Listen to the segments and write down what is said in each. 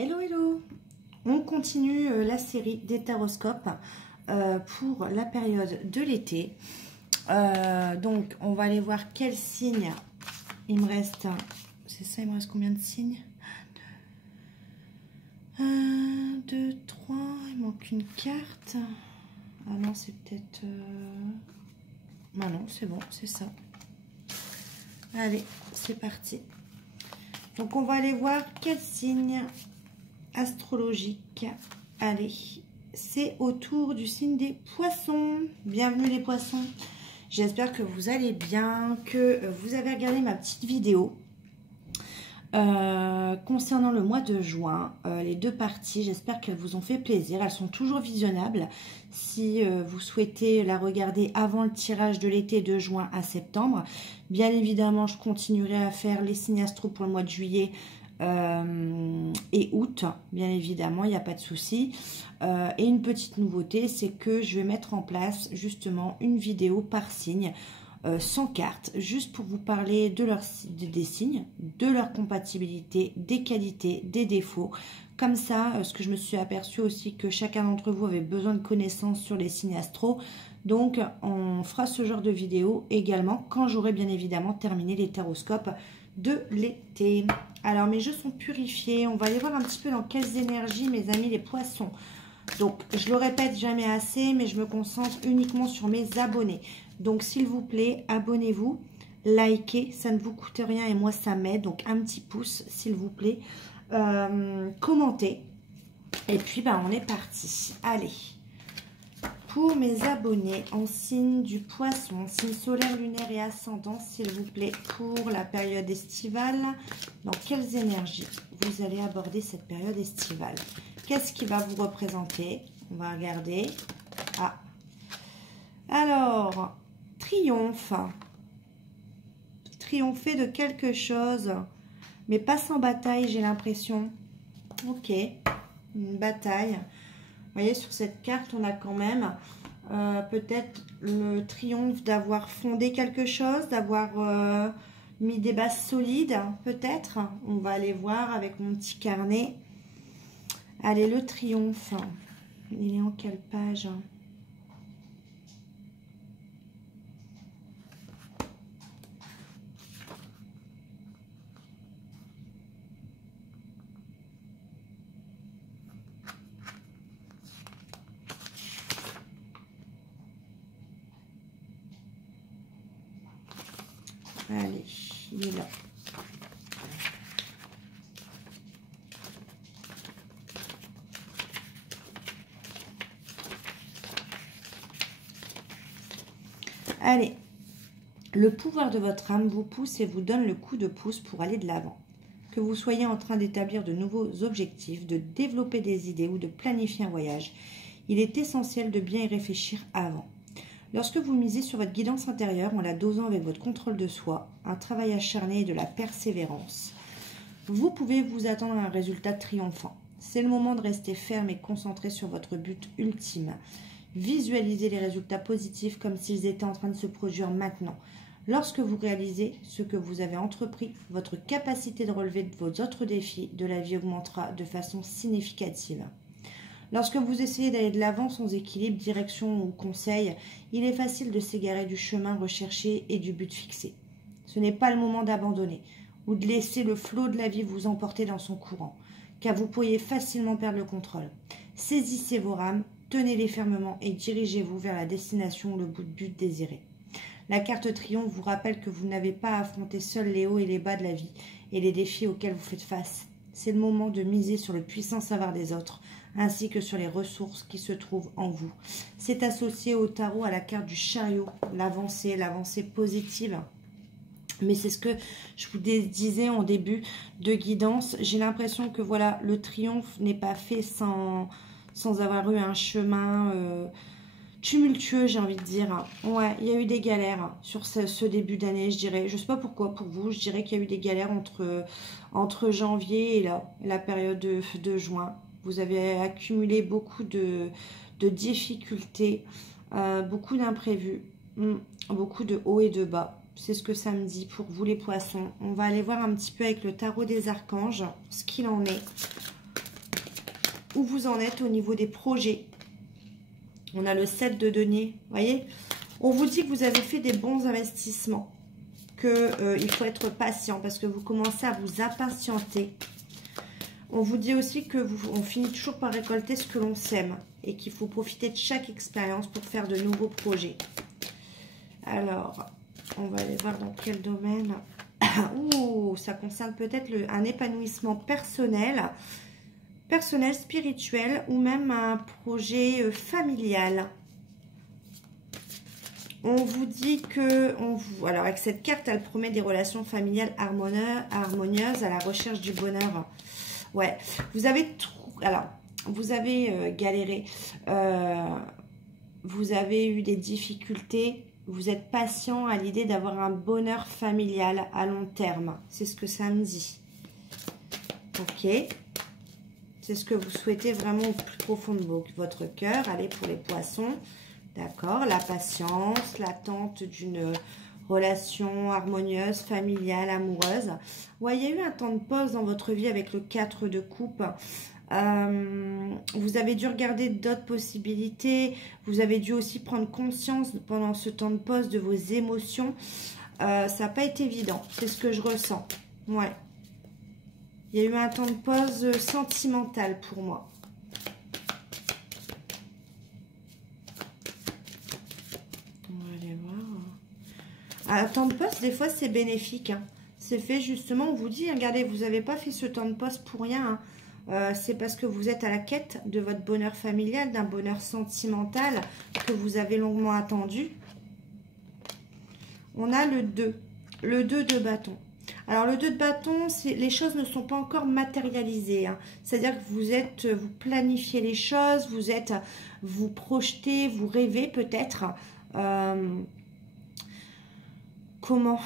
Hello, hello. On continue la série des taroscopes pour la période de l'été. Donc, on va aller voir quels signes il me reste. C'est ça, il me reste combien de signes? 1, 2, 3. Il manque une carte. Ah non, c'est peut-être... Ah non, c'est bon, c'est ça. Allez, c'est parti. Donc, on va aller voir quels signes astrologiques. Allez, c'est au tour du signe des poissons. Bienvenue les poissons. J'espère que vous allez bien, que vous avez regardé ma petite vidéo concernant le mois de juin. Les deux parties, j'espère qu'elles vous ont fait plaisir. Elles sont toujours visionnables si vous souhaitez la regarder avant le tirage de l'été de juin à septembre. Bien évidemment, je continuerai à faire les signes astro pour le mois de juillet et août, bien évidemment, il n'y a pas de souci. Et une petite nouveauté, c'est que je vais mettre en place justement une vidéo par signe, sans carte, juste pour vous parler de des signes, de leur compatibilité, des qualités, des défauts. Comme ça, ce que je me suis aperçue aussi, que chacun d'entre vous avait besoin de connaissances sur les signes astro. Donc, on fera ce genre de vidéo également quand j'aurai bien évidemment terminé les taroscopes de l'été. Alors, mes jeux sont purifiés. On va aller voir un petit peu dans quelles énergies, mes amis les poissons. Donc, je le répète jamais assez, mais je me concentre uniquement sur mes abonnés. Donc, s'il vous plaît, abonnez-vous, likez, ça ne vous coûte rien et moi, ça m'aide. Donc, un petit pouce, s'il vous plaît. Commentez. Et puis, ben, on est parti. Allez. Pour mes abonnés en signe du poisson, signe solaire, lunaire et ascendant, s'il vous plaît, pour la période estivale, dans quelles énergies vous allez aborder cette période estivale? Qu'est-ce qui va vous représenter? On va regarder. Ah. Alors, triomphe. Triompher de quelque chose, mais pas sans bataille, j'ai l'impression. Ok, une bataille. Vous voyez, sur cette carte, on a quand même peut-être le triomphe d'avoir fondé quelque chose, d'avoir mis des bases solides, peut-être. On va aller voir avec mon petit carnet. Allez, le triomphe. Il est en quelle page ? Allez, il est là. Allez, le pouvoir de votre âme vous pousse et vous donne le coup de pouce pour aller de l'avant. Que vous soyez en train d'établir de nouveaux objectifs, de développer des idées ou de planifier un voyage, il est essentiel de bien y réfléchir avant. Lorsque vous misez sur votre guidance intérieure en la dosant avec votre contrôle de soi, un travail acharné et de la persévérance, vous pouvez vous attendre à un résultat triomphant. C'est le moment de rester ferme et concentré sur votre but ultime. Visualisez les résultats positifs comme s'ils étaient en train de se produire maintenant. Lorsque vous réalisez ce que vous avez entrepris, votre capacité de relever vos autres défis de la vie augmentera de façon significative. Lorsque vous essayez d'aller de l'avant sans équilibre, direction ou conseil, il est facile de s'égarer du chemin recherché et du but fixé. Ce n'est pas le moment d'abandonner ou de laisser le flot de la vie vous emporter dans son courant, car vous pourriez facilement perdre le contrôle. Saisissez vos rames, tenez-les fermement et dirigez-vous vers la destination ou le but désiré. La carte triomphe vous rappelle que vous n'avez pas à affronter seul les hauts et les bas de la vie et les défis auxquels vous faites face. C'est le moment de miser sur le puissant savoir des autres, ainsi que sur les ressources qui se trouvent en vous. C'est associé au tarot à la carte du chariot, l'avancée positive. Mais c'est ce que je vous disais en début de guidance. J'ai l'impression que voilà, le triomphe n'est pas fait sans avoir eu un chemin tumultueux, j'ai envie de dire. Ouais, il y a eu des galères sur ce début d'année, je dirais. Je ne sais pas pourquoi, pour vous, je dirais qu'il y a eu des galères entre janvier et la période de juin. Vous avez accumulé beaucoup de difficultés, beaucoup d'imprévus, beaucoup de hauts et de bas. C'est ce que ça me dit pour vous les poissons. On va aller voir un petit peu avec le tarot des archanges, ce qu'il en est où vous en êtes au niveau des projets. On a le 7 de denier, vous voyez. On vous dit que vous avez fait des bons investissements, qu'il faut être patient parce que vous commencez à vous impatienter. On vous dit aussi on finit toujours par récolter ce que l'on sème et qu'il faut profiter de chaque expérience pour faire de nouveaux projets. Alors, on va aller voir dans quel domaine. Ouh, ça concerne peut-être un épanouissement personnel, spirituel ou même un projet familial. On vous dit que, alors avec cette carte, elle promet des relations familiales harmonieuses à la recherche du bonheur. Ouais, vous avez galéré, vous avez eu des difficultés, vous êtes patient à l'idée d'avoir un bonheur familial à long terme. C'est ce que ça me dit. Ok. C'est ce que vous souhaitez vraiment au plus profond de votre cœur. Allez, pour les poissons. D'accord. La patience, l'attente d'une relation harmonieuse, familiale, amoureuse. Ouais, il y a eu un temps de pause dans votre vie avec le 4 de coupe. Vous avez dû regarder d'autres possibilités. Vous avez dû aussi prendre conscience pendant ce temps de pause de vos émotions. Ça n'a pas été évident. C'est ce que je ressens. Ouais. Il y a eu un temps de pause sentimental pour moi. On va aller voir. Un temps de pause, des fois, c'est bénéfique. Hein. C'est fait justement, on vous dit, regardez, vous n'avez pas fait ce temps de pause pour rien. Hein. C'est parce que vous êtes à la quête de votre bonheur familial, d'un bonheur sentimental que vous avez longuement attendu. On a le 2. Le 2 de bâton. Alors, le 2 de bâton, les choses ne sont pas encore matérialisées. Hein. C'est-à-dire que vous planifiez les choses, vous projetez, vous rêvez peut-être. Comment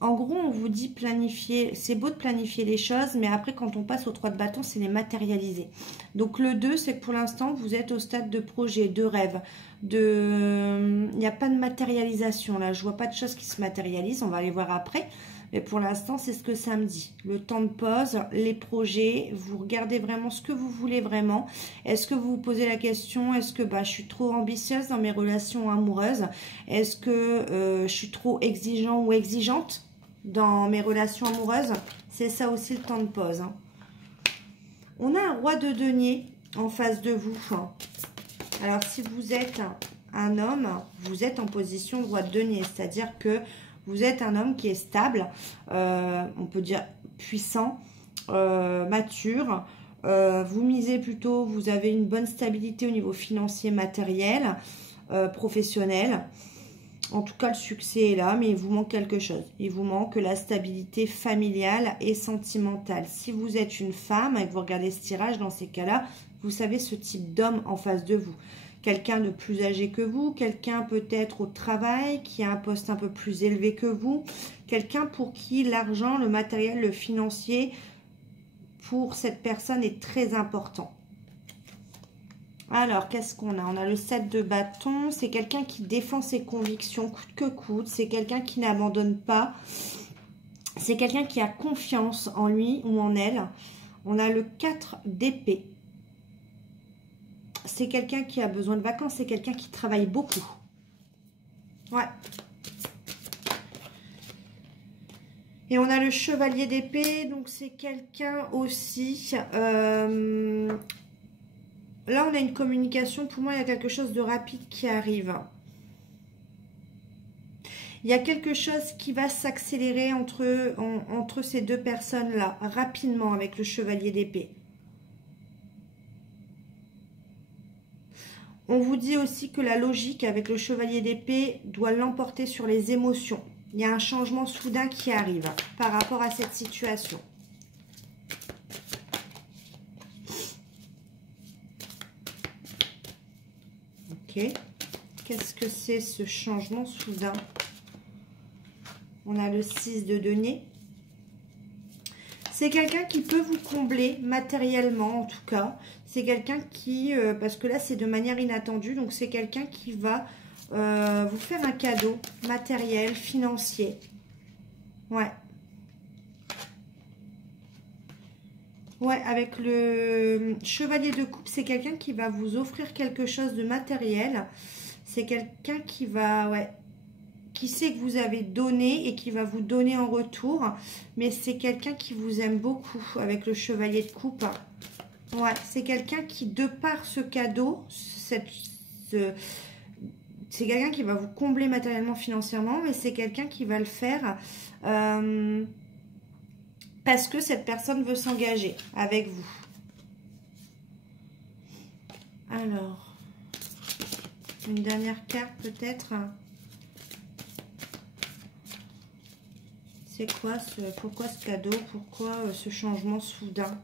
En gros, on vous dit planifier, c'est beau de planifier les choses, mais après, quand on passe au 3 de bâton, c'est les matérialiser. Donc, le 2, c'est que pour l'instant, vous êtes au stade de projet, de rêve. Il n'y a pas de matérialisation, là. Je vois pas de choses qui se matérialisent. On va aller voir après. Mais pour l'instant, c'est ce que ça me dit. Le temps de pause, les projets, vous regardez vraiment ce que vous voulez vraiment. Est-ce que vous vous posez la question, est-ce que je suis trop ambitieuse dans mes relations amoureuses? Est-ce que je suis trop exigeant ou exigeante dans mes relations amoureuses? C'est ça aussi le temps de pause. Hein. On a un roi de denier en face de vous. Alors, si vous êtes un homme, vous êtes en position de roi de denier. C'est-à-dire que vous êtes un homme qui est stable, on peut dire puissant, mature. Vous misez plutôt, vous avez une bonne stabilité au niveau financier, matériel, professionnel. En tout cas, le succès est là, mais il vous manque quelque chose. Il vous manque la stabilité familiale et sentimentale. Si vous êtes une femme et que vous regardez ce tirage, dans ces cas-là, vous savez ce type d'homme en face de vous. Quelqu'un de plus âgé que vous, quelqu'un peut-être au travail, qui a un poste un peu plus élevé que vous, quelqu'un pour qui l'argent, le matériel, le financier, pour cette personne est très important. Alors, qu'est-ce qu'on a? On a le 7 de bâton. C'est quelqu'un qui défend ses convictions coûte que coûte. C'est quelqu'un qui n'abandonne pas. C'est quelqu'un qui a confiance en lui ou en elle. On a le 4 d'épée. C'est quelqu'un qui a besoin de vacances. C'est quelqu'un qui travaille beaucoup. Ouais. Et on a le chevalier d'épée. Donc, c'est quelqu'un aussi... Là, on a une communication. Pour moi, il y a quelque chose de rapide qui arrive. Il y a quelque chose qui va s'accélérer entre ces deux personnes-là, rapidement, avec le chevalier d'épée. On vous dit aussi que la logique avec le chevalier d'épée doit l'emporter sur les émotions. Il y a un changement soudain qui arrive par rapport à cette situation. Ok. Qu'est-ce que c'est ce changement soudain? On a le 6 de denier. C'est quelqu'un qui peut vous combler matériellement, en tout cas. C'est quelqu'un qui, parce que là, c'est de manière inattendue. Donc, c'est quelqu'un qui va vous faire un cadeau matériel, financier. Ouais. Ouais, avec le chevalier de coupe, c'est quelqu'un qui va vous offrir quelque chose de matériel. C'est quelqu'un qui va, ouais, qui sait que vous avez donné et qui va vous donner en retour. Mais c'est quelqu'un qui vous aime beaucoup avec le chevalier de coupe. Ouais, c'est quelqu'un qui, de par ce cadeau, c'est quelqu'un qui va vous combler matériellement, financièrement, mais c'est quelqu'un qui va le faire parce que cette personne veut s'engager avec vous. Alors, une dernière carte peut-être. C'est quoi pourquoi ce cadeau? Pourquoi ce changement soudain?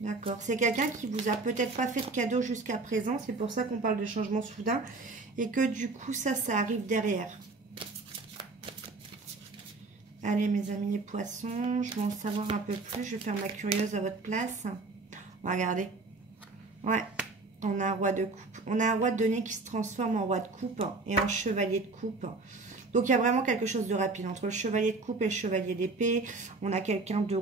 D'accord. C'est quelqu'un qui vous a peut-être pas fait de cadeau jusqu'à présent. C'est pour ça qu'on parle de changement soudain. Et que du coup, ça arrive derrière. Allez, mes amis les poissons. Je veux en savoir un peu plus. Je vais faire ma curieuse à votre place. Regardez. Ouais. On a un roi de coupe. On a un roi de denier qui se transforme en roi de coupe et en chevalier de coupe. Donc, il y a vraiment quelque chose de rapide. Entre le chevalier de coupe et le chevalier d'épée, on a quelqu'un de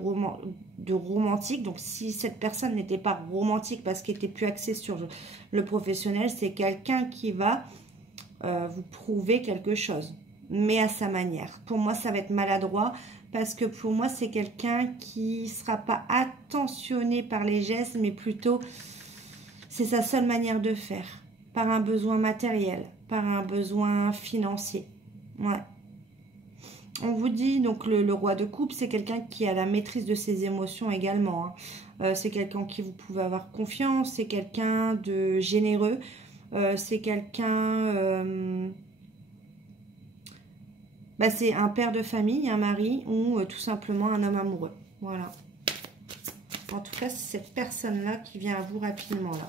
romantique. Donc, si cette personne n'était pas romantique parce qu'elle était plus axée sur le professionnel, c'est quelqu'un qui va vous prouver quelque chose, mais à sa manière. Pour moi, ça va être maladroit parce que pour moi, c'est quelqu'un qui ne sera pas attentionné par les gestes, mais plutôt, c'est sa seule manière de faire, par un besoin matériel, par un besoin financier. Ouais. On vous dit, donc le roi de coupe, c'est quelqu'un qui a la maîtrise de ses émotions également. Hein. C'est quelqu'un qui vous pouvez avoir confiance, c'est quelqu'un de généreux, c'est quelqu'un... c'est un père de famille, un mari ou tout simplement un homme amoureux. Voilà. En tout cas, c'est cette personne-là qui vient à vous rapidement là.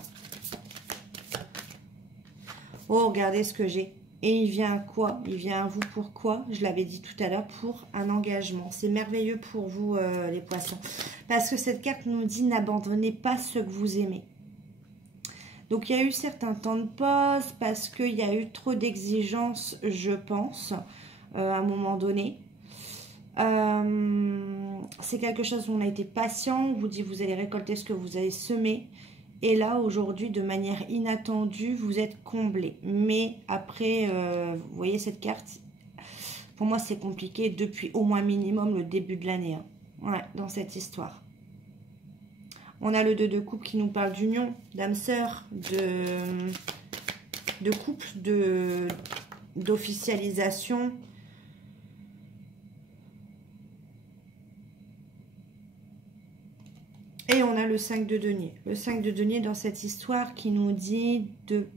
Oh, regardez ce que j'ai. Et il vient à quoi? Il vient à vous pourquoi? Je l'avais dit tout à l'heure, pour un engagement. C'est merveilleux pour vous, les poissons. Parce que cette carte nous dit, n'abandonnez pas ceux que vous aimez. Donc, il y a eu certains temps de pause parce qu'il y a eu trop d'exigences, je pense, à un moment donné. C'est quelque chose où on a été patient. On vous dit, vous allez récolter ce que vous avez semé. Et là, aujourd'hui, de manière inattendue, vous êtes comblé. Mais après, vous voyez cette carte, pour moi, c'est compliqué depuis au moins minimum le début de l'année. Hein. Ouais, dans cette histoire. On a le 2 de coupe qui nous parle d'union, d'âme sœur, de couple, d'officialisation. Et on a le 5 de denier. Le 5 de denier dans cette histoire qui nous dit de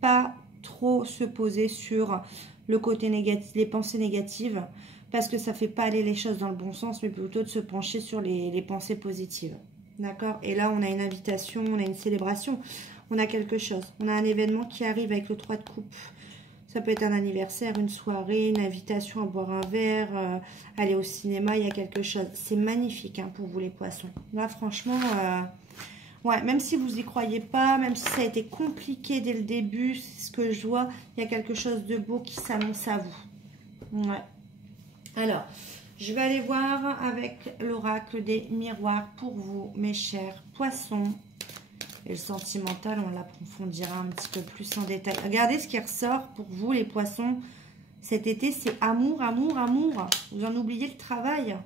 pas trop se poser sur le côté négatif, les pensées négatives, parce que ça ne fait pas aller les choses dans le bon sens, mais plutôt de se pencher sur les pensées positives. D'accord? Et là, on a une invitation, on a une célébration, on a quelque chose. On a un événement qui arrive avec le 3 de coupe. Ça peut être un anniversaire, une soirée, une invitation à boire un verre, aller au cinéma, il y a quelque chose. C'est magnifique hein, pour vous les poissons. Là, franchement, ouais, même si vous n'y croyez pas, même si ça a été compliqué dès le début, c'est ce que je vois, il y a quelque chose de beau qui s'annonce à vous. Ouais. Alors, je vais aller voir avec l'oracle des miroirs pour vous, mes chers poissons. Et le sentimental, on l'approfondira un petit peu plus en détail. Regardez ce qui ressort pour vous, les poissons. Cet été, c'est amour, amour, amour. Vous en oubliez le travail.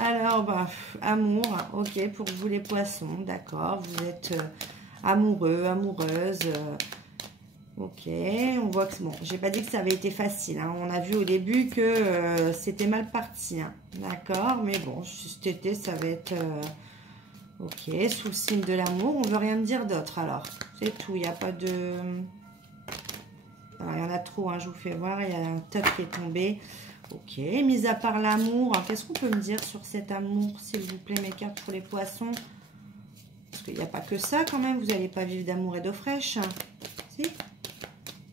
Alors, amour, ok, pour vous, les poissons. D'accord, vous êtes amoureux, amoureuse. Ok, on voit que... Bon, j'ai pas dit que ça avait été facile. Hein. On a vu au début que c'était mal parti. Hein. D'accord, mais bon, cet été, ça va être... Ok, sous le signe de l'amour, on ne veut rien me dire d'autre alors. C'est tout, il n'y a pas de... Alors, il y en a trop, hein, je vous fais voir, il y a un top qui est tombé. Ok, mis à part l'amour, qu'est-ce qu'on peut me dire sur cet amour, s'il vous plaît, mes cartes pour les poissons? Parce qu'il n'y a pas que ça quand même, vous n'allez pas vivre d'amour et d'eau fraîche. Si?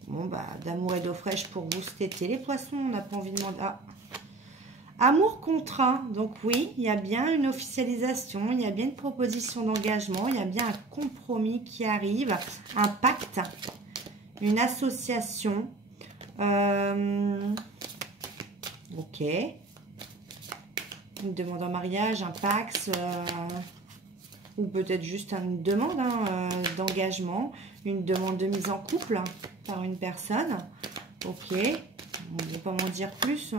Bon, d'amour et d'eau fraîche pour vous cet été, les poissons, on n'a pas envie de demander... Ah. Amour contraint, donc oui, il y a bien une officialisation, il y a bien une proposition d'engagement, il y a bien un compromis qui arrive, un pacte, une association. Ok. Une demande en mariage, un pax, ou peut-être juste une demande d'engagement, une demande de mise en couple par une personne. Ok, on ne va pas m'en dire plus.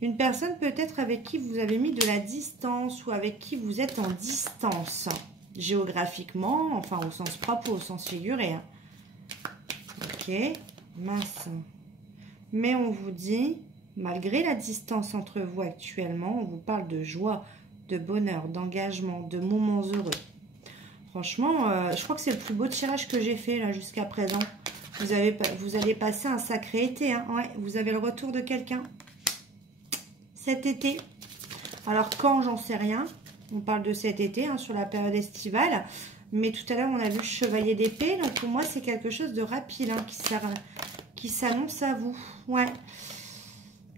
Une personne peut-être avec qui vous avez mis de la distance ou avec qui vous êtes en distance, géographiquement, enfin au sens propre ou au sens figuré. Ok, mince. Mais on vous dit, malgré la distance entre vous actuellement, on vous parle de joie, de bonheur, d'engagement, de moments heureux. Franchement, je crois que c'est le plus beau tirage que j'ai fait là jusqu'à présent. Vous allez passer un sacré été. Hein. Ouais, vous avez le retour de quelqu'un cet été. Alors quand, j'en sais rien. On parle de cet été, hein, sur la période estivale. Mais tout à l'heure, on a vu le chevalier d'épée. Donc pour moi, c'est quelque chose de rapide hein, qui s'annonce à vous. Ouais.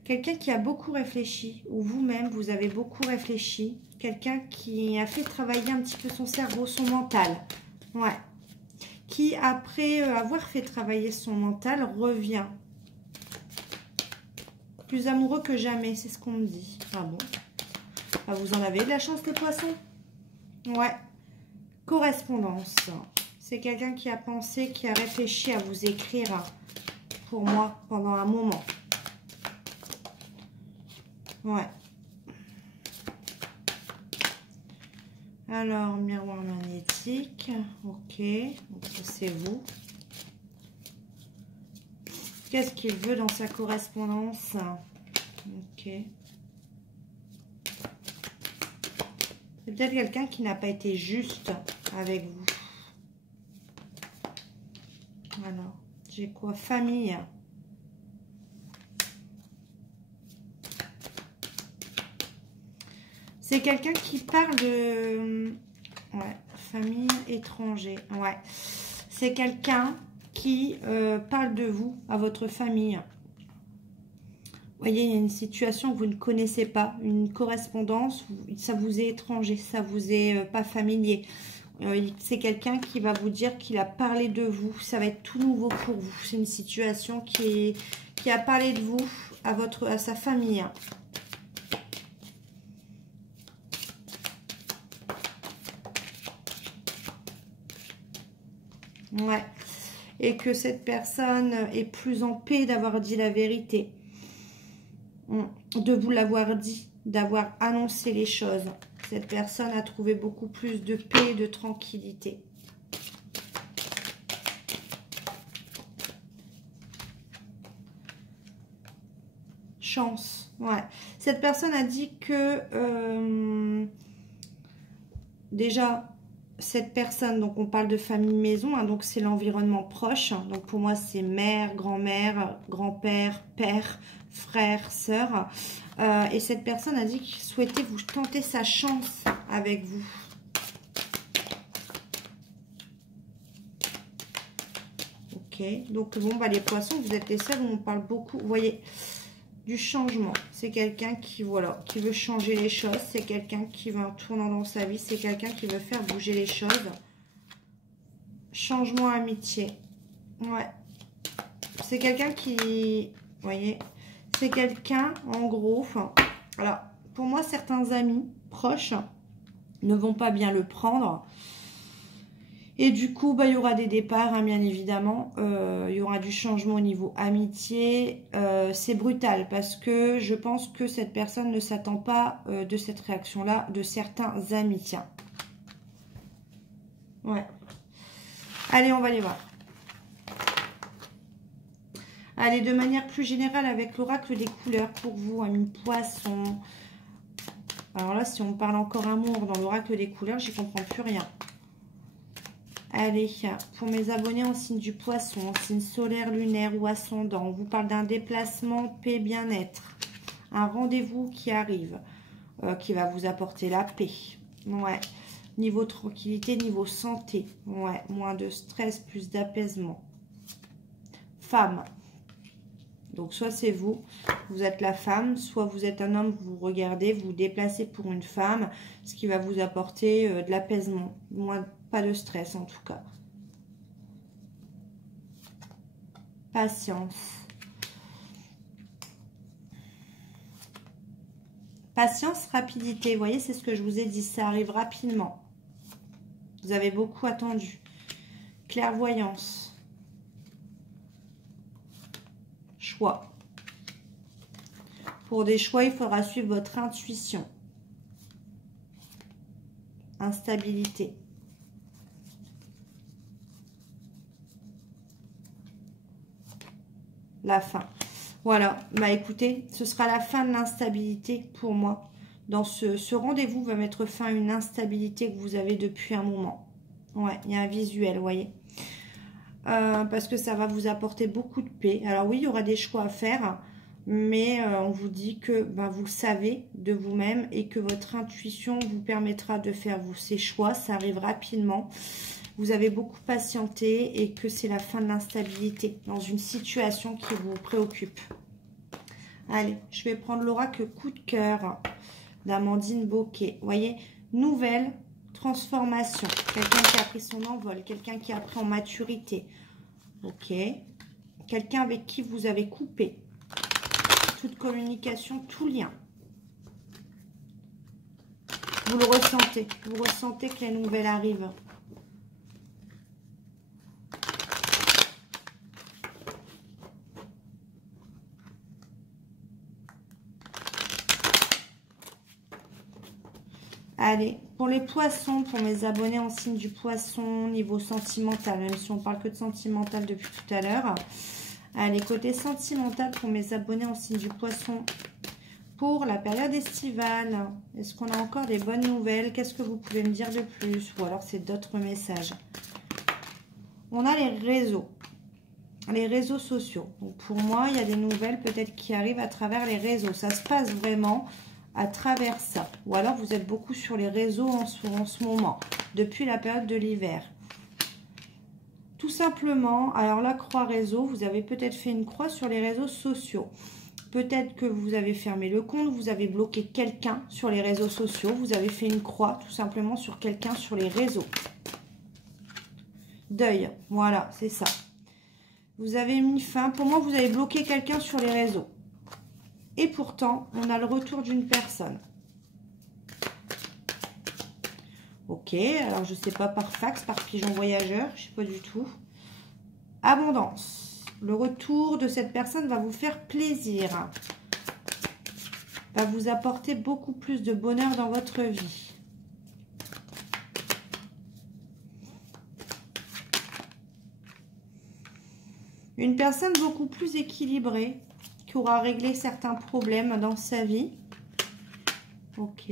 Quelqu'un qui a beaucoup réfléchi, ou vous-même, vous avez beaucoup réfléchi. Quelqu'un qui a fait travailler un petit peu son cerveau, son mental. Ouais. Qui, après avoir fait travailler son mental, revient. Plus amoureux que jamais, c'est ce qu'on me dit. Ah bon? Ah, vous en avez de la chance, les poissons? Ouais. Correspondance. C'est quelqu'un qui a pensé, qui a réfléchi à vous écrire pour moi pendant un moment. Ouais. Alors, miroir magnétique. Ok. Donc, c'est vous. Qu'est-ce qu'il veut dans sa correspondance? Ok. C'est peut-être quelqu'un qui n'a pas été juste avec vous. Alors, j'ai quoi? Famille. C'est quelqu'un qui parle de... Ouais, famille, étranger. Ouais. C'est quelqu'un qui parle de vous à votre famille. Vous voyez, il y a une situation que vous ne connaissez pas, une correspondance, ça vous est étranger, ça vous est pas familier. C'est quelqu'un qui va vous dire qu'il a parlé de vous, ça va être tout nouveau pour vous. C'est une situation qui a parlé de vous à sa famille. Ouais. Et que cette personne est plus en paix d'avoir dit la vérité. De vous l'avoir dit, d'avoir annoncé les choses. Cette personne a trouvé beaucoup plus de paix et de tranquillité. Chance, ouais. Cette personne a dit que déjà, cette personne, donc on parle de famille maison, hein, donc c'est l'environnement proche. Donc pour moi, c'est mère, grand-mère, grand-père, père, frère, sœur. Et cette personne a dit qu'il souhaitait vous tenter sa chance avec vous. Ok, donc bon, bah, les poissons, vous êtes les seuls où on parle beaucoup. Vous voyez, du changement. C'est quelqu'un qui, voilà, qui veut changer les choses. C'est quelqu'un qui veut un tournant dans sa vie. C'est quelqu'un qui veut faire bouger les choses. Changement, amitié. Ouais. C'est quelqu'un qui, vous voyez, c'est quelqu'un, en gros, enfin, alors, pour moi, certains amis proches ne vont pas bien le prendre. Et du coup, bah, il y aura des départs, hein, bien évidemment. Il y aura du changement au niveau amitié. C'est brutal parce que je pense que cette personne ne s'attend pas de cette réaction-là de certains amis. Tiens. Ouais. Allez, on va les voir. Allez, de manière plus générale, avec l'oracle des couleurs pour vous, amis poissons. Alors là, si on parle encore amour dans l'oracle des couleurs, j'y comprends plus rien. Allez, pour mes abonnés en signe du poisson, en signe solaire, lunaire ou ascendant, on vous parle d'un déplacement, paix, bien-être. Un rendez-vous qui arrive, qui va vous apporter la paix. Ouais. Niveau tranquillité, niveau santé. Ouais. Moins de stress, plus d'apaisement. Femme. Donc, soit c'est vous, vous êtes la femme, soit vous êtes un homme, vous regardez, vous vous déplacez pour une femme, ce qui va vous apporter de l'apaisement. Moins pas de stress en tout cas. Patience. Patience, rapidité. Vous voyez, c'est ce que je vous ai dit. Ça arrive rapidement. Vous avez beaucoup attendu. Clairvoyance. Choix. Pour des choix, il faudra suivre votre intuition. Instabilité. La fin. Voilà. Bah écoutez, ce sera la fin de l'instabilité pour moi. Dans ce rendez-vous va mettre fin à une instabilité que vous avez depuis un moment. Ouais, il y a un visuel, vous voyez. Parce que ça va vous apporter beaucoup de paix. Alors oui, il y aura des choix à faire, mais on vous dit que vous le savez de vous-même et que votre intuition vous permettra de faire ces choix. Ça arrive rapidement. Vous avez beaucoup patienté et que c'est la fin de l'instabilité dans une situation qui vous préoccupe. Allez, je vais prendre l'oracle coup de cœur d'Amandine Bocquet. Vous voyez, nouvelle transformation. Quelqu'un qui a pris son envol, quelqu'un qui a pris en maturité. Ok. Quelqu'un avec qui vous avez coupé toute communication, tout lien. Vous le ressentez. Vous ressentez que les nouvelles arrivent. Allez, pour les poissons, pour mes abonnés en signe du poisson, niveau sentimental, même si on parle que de sentimental depuis tout à l'heure. Allez, côté sentimental, pour mes abonnés en signe du poisson, pour la période estivale, est-ce qu'on a encore des bonnes nouvelles? Qu'est-ce que vous pouvez me dire de plus? Ou alors c'est d'autres messages. On a les réseaux sociaux. Donc pour moi, il y a des nouvelles peut-être qui arrivent à travers les réseaux. Ça se passe vraiment à travers ça. Ou alors vous êtes beaucoup sur les réseaux en ce moment, depuis la période de l'hiver. Tout simplement, alors la croix réseau, vous avez peut-être fait une croix sur les réseaux sociaux. Peut-être que vous avez fermé le compte, vous avez bloqué quelqu'un sur les réseaux sociaux, vous avez fait une croix tout simplement sur quelqu'un sur les réseaux. Deuil, voilà, c'est ça. Vous avez mis fin, pour moi vous avez bloqué quelqu'un sur les réseaux. Et pourtant, on a le retour d'une personne. Ok, alors je ne sais pas par fax, par pigeon voyageur, je ne sais pas du tout. Abondance. Le retour de cette personne va vous faire plaisir. Va vous apporter beaucoup plus de bonheur dans votre vie. Une personne beaucoup plus équilibrée, qui aura réglé certains problèmes dans sa vie. Ok.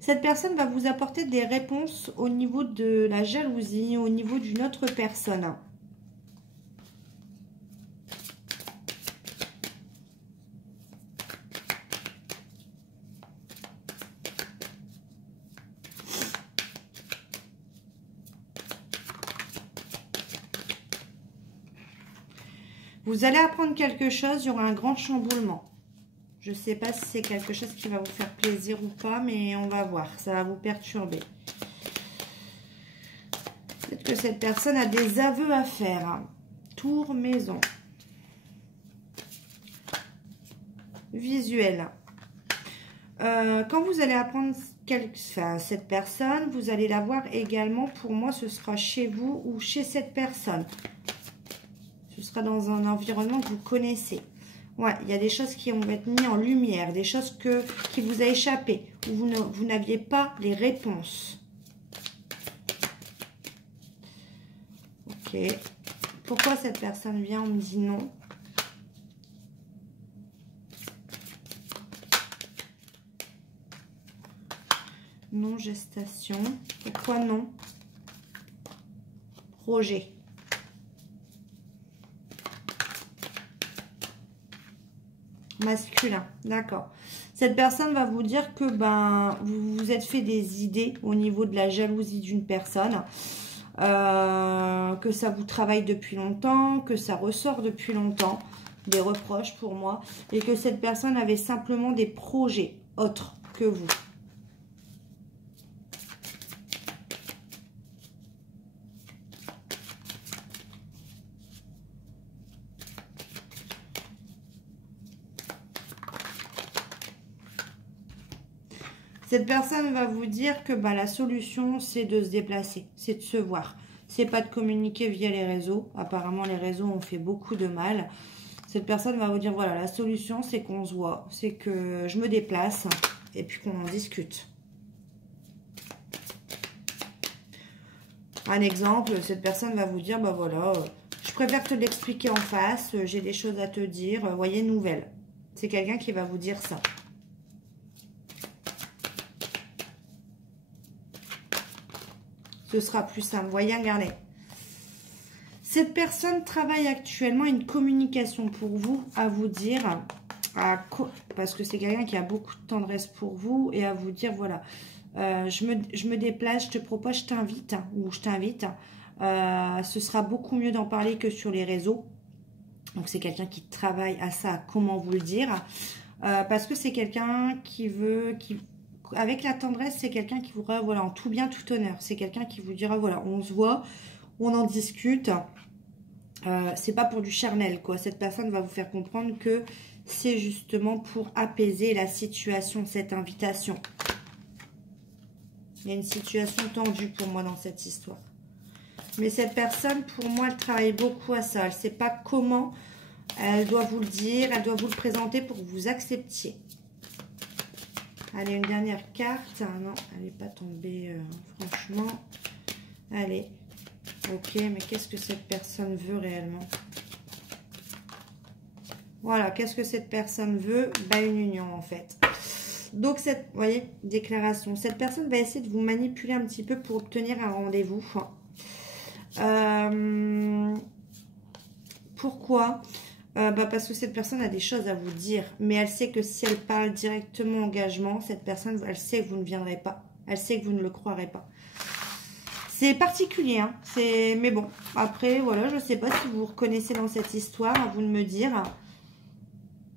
Cette personne va vous apporter des réponses au niveau de la jalousie, au niveau d'une autre personne. Vous allez apprendre quelque chose, il y aura un grand chamboulement. Je ne sais pas si c'est quelque chose qui va vous faire plaisir ou pas, mais on va voir. Ça va vous perturber. Peut-être que cette personne a des aveux à faire. Tour, maison. Visuel. Quand vous allez apprendre cette personne, vous allez la voir également. Pour moi, ce sera chez vous ou chez cette personne. Ce sera dans un environnement que vous connaissez. Ouais, il y a des choses qui vont être mises en lumière, des choses qui vous a échappé, où vous n'aviez pas les réponses. Ok. Pourquoi cette personne vient? On me dit non. Non, gestation. Pourquoi non? Projet. Masculin, d'accord. Cette personne va vous dire que vous vous êtes fait des idées au niveau de la jalousie d'une personne, que ça vous travaille depuis longtemps, que ça ressort depuis longtemps, des reproches pour moi, et que cette personne avait simplement des projets autres que vous. Cette personne va vous dire que bah, la solution, c'est de se déplacer, c'est de se voir. C'est pas de communiquer via les réseaux. Apparemment, les réseaux ont fait beaucoup de mal. Cette personne va vous dire, voilà, la solution, c'est qu'on se voit. C'est que je me déplace et puis qu'on en discute. Un exemple, cette personne va vous dire, bah voilà, je préfère te l'expliquer en face, j'ai des choses à te dire, voyez, nouvelle. C'est quelqu'un qui va vous dire ça. Ce sera plus simple. Voyez, regardez. Cette personne travaille actuellement une communication pour vous, à vous dire, parce que c'est quelqu'un qui a beaucoup de tendresse pour vous, et à vous dire, voilà, je me déplace, je te propose, je t'invite, ou je t'invite. Ce sera beaucoup mieux d'en parler que sur les réseaux. Donc, c'est quelqu'un qui travaille à ça, comment vous le dire. Parce que c'est quelqu'un qui veut... avec la tendresse, c'est quelqu'un qui voudra, voilà, en tout bien, tout honneur. C'est quelqu'un qui vous dira, voilà, on se voit, on en discute. C'est pas pour du charnel, quoi. Cette personne va vous faire comprendre que c'est justement pour apaiser la situation, cette invitation. Il y a une situation tendue pour moi dans cette histoire. Mais cette personne, pour moi, elle travaille beaucoup à ça. Elle ne sait pas comment elle doit vous le dire, elle doit vous le présenter pour que vous acceptiez. Allez, une dernière carte. Ah non, elle n'est pas tombée, franchement. Allez. Ok, mais qu'est-ce que cette personne veut réellement? Voilà, qu'est-ce que cette personne veut? Bah, une union, en fait. Donc, vous voyez, déclaration. Cette personne va essayer de vous manipuler un petit peu pour obtenir un rendez-vous. Pourquoi? Parce que cette personne a des choses à vous dire. Mais elle sait que si elle parle directement engagement, cette personne, elle sait que vous ne viendrez pas. Elle sait que vous ne le croirez pas. C'est particulier, hein. Mais bon, après, voilà, je ne sais pas si vous vous reconnaissez dans cette histoire, à vous de me dire.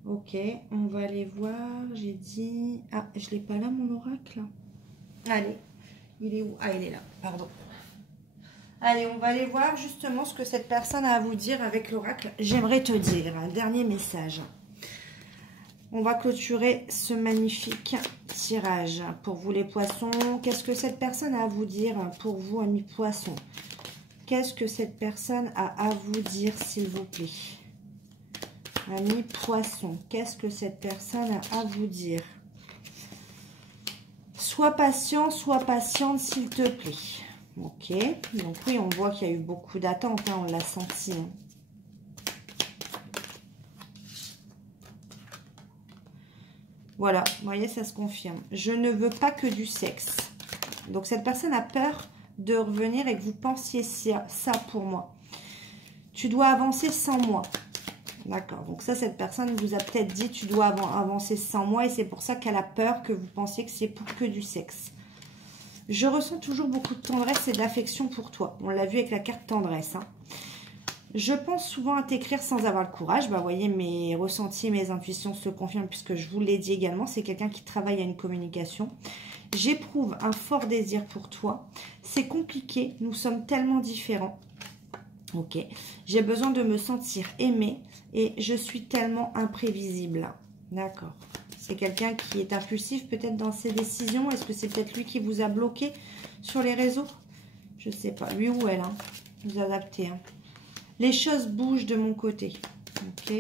Ok, on va aller voir, j'ai dit... Ah, je ne l'ai pas là, mon oracle. Allez, il est où? Ah, il est là, pardon. Allez, on va aller voir justement ce que cette personne a à vous dire avec l'oracle. J'aimerais te dire, un dernier message. On va clôturer ce magnifique tirage. Pour vous les poissons, qu'est-ce que cette personne a à vous dire pour vous, amis poissons? Qu'est-ce que cette personne a à vous dire, s'il vous plaît? Amis poissons, qu'est-ce que cette personne a à vous dire? Sois patient, sois patiente, s'il te plaît. Ok, donc oui, on voit qu'il y a eu beaucoup d'attentes, hein, on l'a senti. Hein. Voilà, vous voyez, ça se confirme. Je ne veux pas que du sexe. Donc cette personne a peur de revenir et que vous pensiez ça pour moi. Tu dois avancer sans moi. D'accord, donc ça, cette personne vous a peut-être dit tu dois avancer sans moi et c'est pour ça qu'elle a peur que vous pensiez que c'est pour que du sexe. Je ressens toujours beaucoup de tendresse et d'affection pour toi. On l'a vu avec la carte tendresse. Hein. Je pense souvent à t'écrire sans avoir le courage. Bah, vous voyez, mes ressentis, mes intuitions se confirment puisque je vous l'ai dit également. C'est quelqu'un qui travaille à une communication. J'éprouve un fort désir pour toi. C'est compliqué. Nous sommes tellement différents. Ok. J'ai besoin de me sentir aimée et je suis tellement imprévisible. D'accord. C'est quelqu'un qui est impulsif peut-être dans ses décisions. Est-ce que c'est peut-être lui qui vous a bloqué sur les réseaux? Je ne sais pas. Lui ou elle. Hein. Vous adaptez. Hein. Les choses bougent de mon côté. Ok.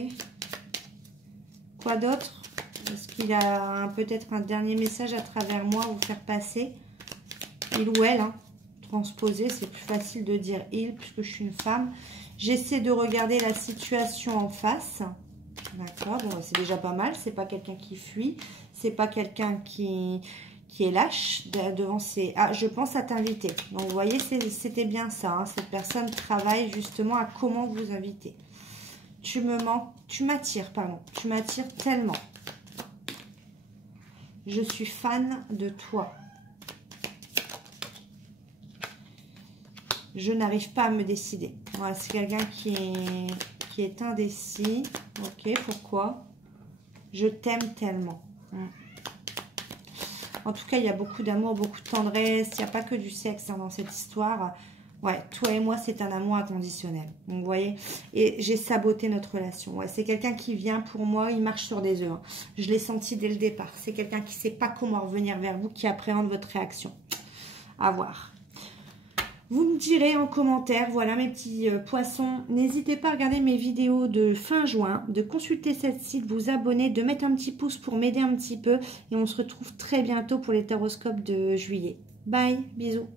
Quoi d'autre? Est-ce qu'il a peut-être un dernier message à travers moi à vous faire passer? Il ou elle. Hein. Transposer, c'est plus facile de dire il puisque je suis une femme. J'essaie de regarder la situation en face. D'accord, bon, c'est déjà pas mal. C'est pas quelqu'un qui fuit. C'est pas quelqu'un qui est lâche devant ses... Ah, je pense à t'inviter. Donc, vous voyez, c'était bien ça. Hein. Cette personne travaille justement à comment vous inviter. Tu m'attires, pardon. Tu m'attires tellement. Je suis fan de toi. Je n'arrive pas à me décider. Voilà, c'est quelqu'un qui est indécis. Ok, pourquoi? Je t'aime tellement. En tout cas, il y a beaucoup d'amour, beaucoup de tendresse. Il n'y a pas que du sexe hein, dans cette histoire. Ouais, toi et moi, c'est un amour inconditionnel. Donc, vous voyez, et j'ai saboté notre relation. Ouais, c'est quelqu'un qui vient pour moi, il marche sur des œufs. Hein. Je l'ai senti dès le départ. C'est quelqu'un qui ne sait pas comment revenir vers vous, qui appréhende votre réaction. À voir. Vous me direz en commentaire, voilà mes petits poissons. N'hésitez pas à regarder mes vidéos de fin juin, de consulter cette site, de vous abonner, de mettre un petit pouce pour m'aider un petit peu. Et on se retrouve très bientôt pour les horoscopes de juillet. Bye, bisous.